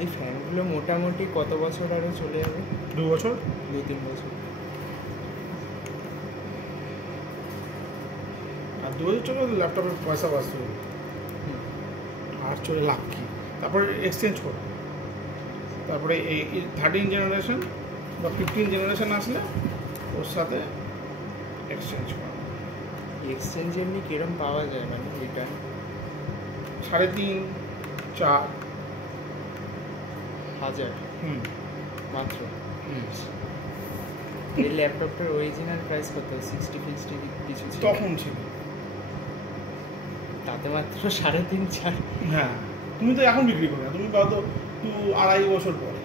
এই ফ্যানগুলো মোটামুটি কত বছর আরও চলে যাবে? 2 বছর। 2-3 বছর। আর 2 বছর চলে ল্যাপটপের পয়সা বাঁচতে হবে, আর চলে লাভ কী? তারপরে এক্সচেঞ্জ করো, তারপরে এই 13 জেনারেশন বা 15 জেনারেশন আসলে ওর সাথে এক্সচেঞ্জ করো। এক্সচেঞ্জ এমনি কিরম পাওয়া যায়, মানে রিটার্ন? 3.5-4। হাজার মাত্র? হুম। এই ল্যাপটপটার অরিজিনাল প্রাইস কত? 60-50 কিছু ছিল তখন ছিল। তাতে মাত্র 3.5-4। হ্যাঁ, তুমি তো এখন বিক্রি করো না, তুমি পাও তো 2-2.5 বছর পরে।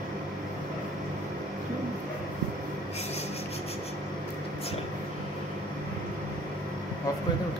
অফ করে দাও।